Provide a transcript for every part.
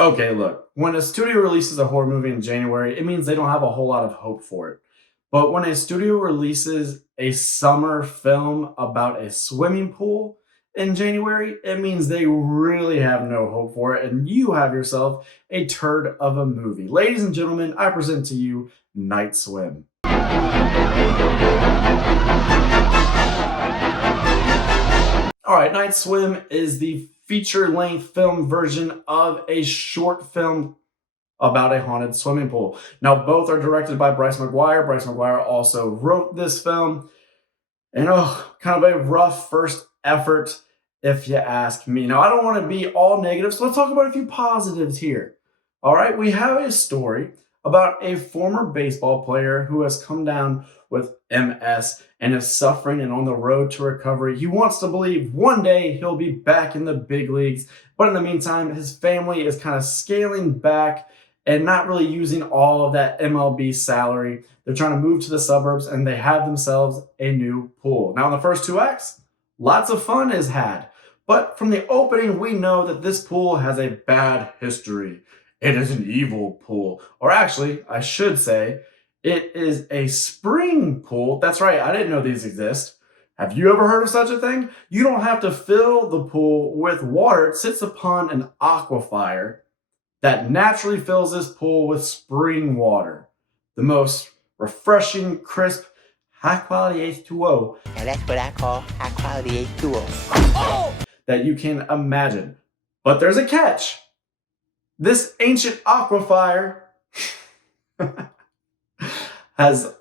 Okay, look, when a studio releases a horror movie in January, it means they don't have a whole lot of hope for it. But when a studio releases a summer film about a swimming pool in January, it means they really have no hope for it, and you have yourself a turd of a movie. Ladies and gentlemen, I present to you Night Swim. All right, Night Swim is the feature-length film version of a short film about a haunted swimming pool. Now, both are directed by Bryce McGuire. Bryce McGuire also wrote this film. And kind of a rough first effort, if you ask me. Now, I don't want to be all negative, so let's talk about a few positives here. All right, we have a story about a former baseball player who has come down with MS and is suffering and on the road to recovery. He wants to believe one day he'll be back in the big leagues, but in the meantime, his family is kind of scaling back and not really using all of that MLB salary. They're trying to move to the suburbs and they have themselves a new pool. Now, in the first two acts, lots of fun is had. But from the opening, we know that this pool has a bad history. It is an evil pool. Or actually, I should say, it is a spring pool. That's right, I didn't know these exist. Have you ever heard of such a thing? You don't have to fill the pool with water. It sits upon an aquifer that naturally fills this pool with spring water. The most refreshing, crisp, high-quality H2O. And that's what I call high-quality H2O. That you can imagine. But there's a catch. This ancient aquifer has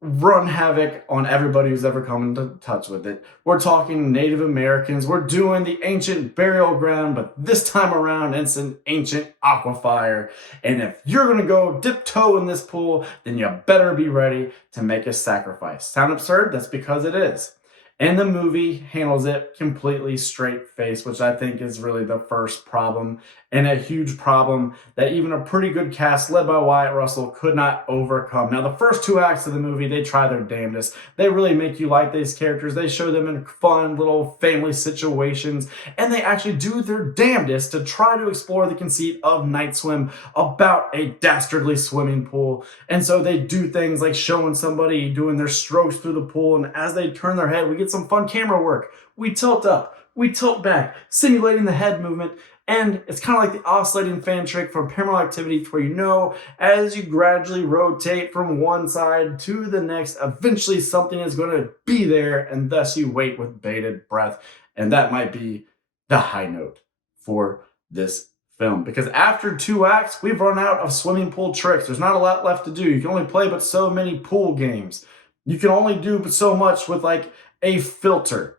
run havoc on everybody who's ever come into touch with it. We're talking Native Americans. We're doing the ancient burial ground, but this time around, it's an ancient aquifer. And if you're going to go dip toe in this pool, then you better be ready to make a sacrifice. Sound absurd? That's because it is. And the movie handles it completely straight-faced, which I think is really the first problem, and a huge problem that even a pretty good cast led by Wyatt Russell could not overcome. Now, the first two acts of the movie, they try their damnedest. They really make you like these characters. They show them in fun little family situations, and they actually do their damnedest to try to explore the conceit of Night Swim about a dastardly swimming pool. And so they do things like showing somebody doing their strokes through the pool, and as they turn their head, we get some fun camera work. We tilt up, we tilt back, simulating the head movement, and it's kind of like the oscillating fan trick from Paranormal Activity, where you know, as you gradually rotate from one side to the next, eventually something is going to be there, and thus you wait with bated breath. And that might be the high note for this film, because after two acts, we've run out of swimming pool tricks. There's not a lot left to do. You can only play but so many pool games. You can only do so much with like a filter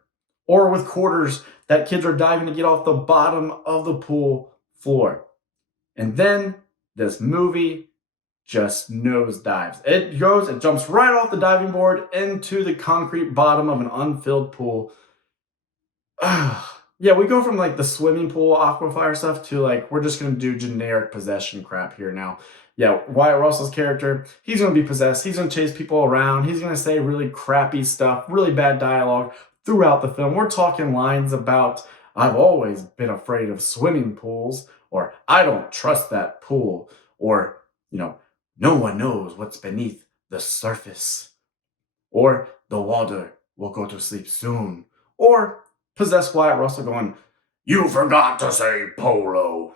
or with quarters that kids are diving to get off the bottom of the pool floor. And then this movie just nosedives. It jumps right off the diving board into the concrete bottom of an unfilled pool. Yeah, we go from like the swimming pool aquifer stuff to like, we're just going to do generic possession crap here now. Yeah, Wyatt Russell's character, he's going to be possessed. He's going to chase people around. He's going to say really crappy stuff, really bad dialogue throughout the film. We're talking lines about, I've always been afraid of swimming pools, or I don't trust that pool, or, no one knows what's beneath the surface, or the water will go to sleep soon, or possessed Wyatt Russell going, you forgot to say polo.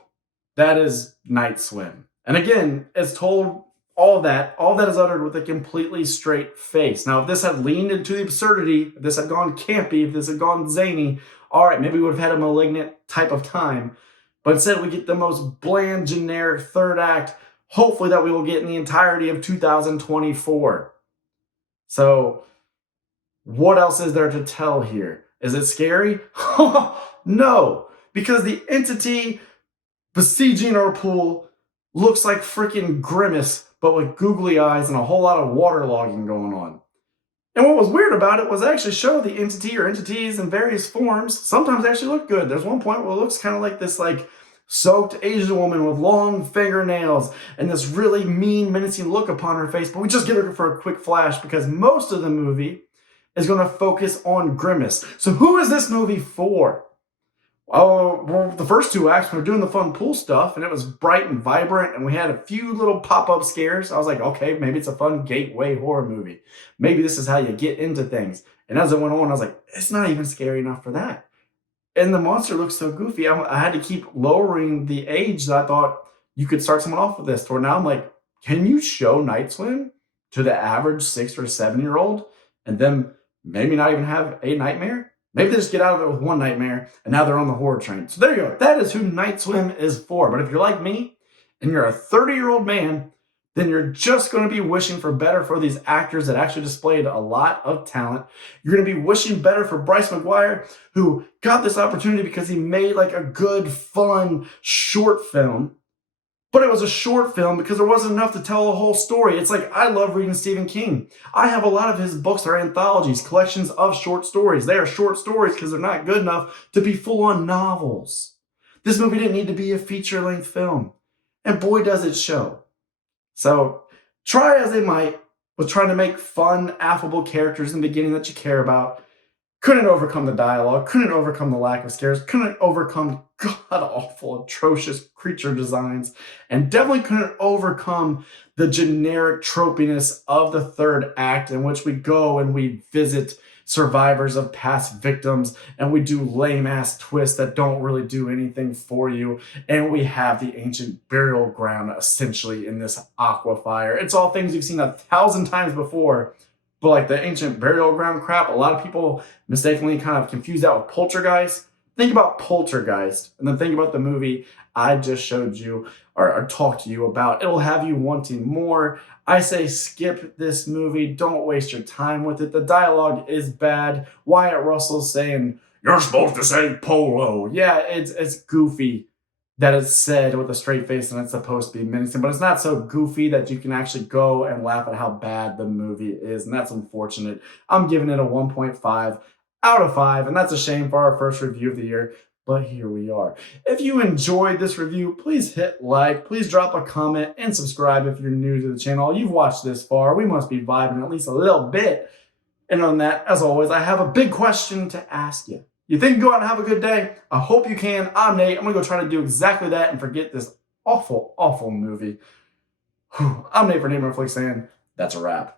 That is Night Swim. And again, it's told all that is uttered with a completely straight face. Now, if this had leaned into the absurdity, if this had gone campy, if this had gone zany, all right, maybe we would have had a Malignant type of time. But instead, we get the most bland, generic third act, hopefully that we will get in the entirety of 2024. So, what else is there to tell here? Is it scary? No, because the entity besieging our pool looks like freaking Grimace, but with googly eyes and a whole lot of waterlogging going on. And what was weird about it was they actually show the entity or entities in various forms. Sometimes they actually look good. There's one point where it looks kind of like this like soaked Asian woman with long fingernails and this really mean, menacing look upon her face. But we just get her for a quick flash because most of the movie is going to focus on Grimace. So who is this movie for? Oh, well, the first two acts, we were doing the fun pool stuff, and it was bright and vibrant, and we had a few little pop-up scares. I was like, okay, maybe it's a fun gateway horror movie. Maybe this is how you get into things. And as it went on, I was like, it's not even scary enough for that. And the monster looks so goofy. I had to keep lowering the age that I thought you could start someone off with this. To where now I'm like, can you show Night Swim to the average 6 or 7 year old and then maybe not even have a nightmare? Maybe they just get out of it with one nightmare and now they're on the horror train. So there you go. That is who Night Swim is for. But if you're like me and you're a 30-year-old man, then you're just going to be wishing for better for these actors that actually displayed a lot of talent. You're going to be wishing better for Bryce McGuire, who got this opportunity because he made like a good, fun, short film. But it was a short film because there wasn't enough to tell a whole story. It's like, I love reading Stephen King. I have a lot of his books that are anthologies, collections of short stories. They are short stories because they're not good enough to be full-on novels. This movie didn't need to be a feature-length film. And boy, does it show. So try as they might with trying to make fun, affable characters in the beginning that you care about, couldn't overcome the dialogue, couldn't overcome the lack of scares, couldn't overcome god-awful, atrocious creature designs, and definitely couldn't overcome the generic tropiness of the third act in which we go and we visit survivors of past victims and we do lame-ass twists that don't really do anything for you, and we have the ancient burial ground essentially in this aquafire. It's all things you've seen 1,000 times before. But like the ancient burial ground crap, a lot of people mistakenly kind of confuse that with Poltergeist. Think about Poltergeist and then think about the movie I just showed you or talked to you about. It'll have you wanting more. I say skip this movie. Don't waste your time with it. The dialogue is bad. Wyatt Russell's saying, "You're supposed to say polo." Yeah, it's goofy that it's said with a straight face and it's supposed to be menacing, but it's not so goofy that you can actually go and laugh at how bad the movie is, and that's unfortunate. I'm giving it a 1.5 out of 5, and that's a shame for our first review of the year, but here we are. If you enjoyed this review, please hit like, please drop a comment, and subscribe if you're new to the channel. You've watched this far. We must be vibing at least a little bit. And on that, as always, I have a big question to ask you. You think you go out and have a good day? I hope you can. I'm Nate. I'm going to go try to do exactly that and forget this awful, awful movie. I'm Nate for natemareflix, and that's a wrap.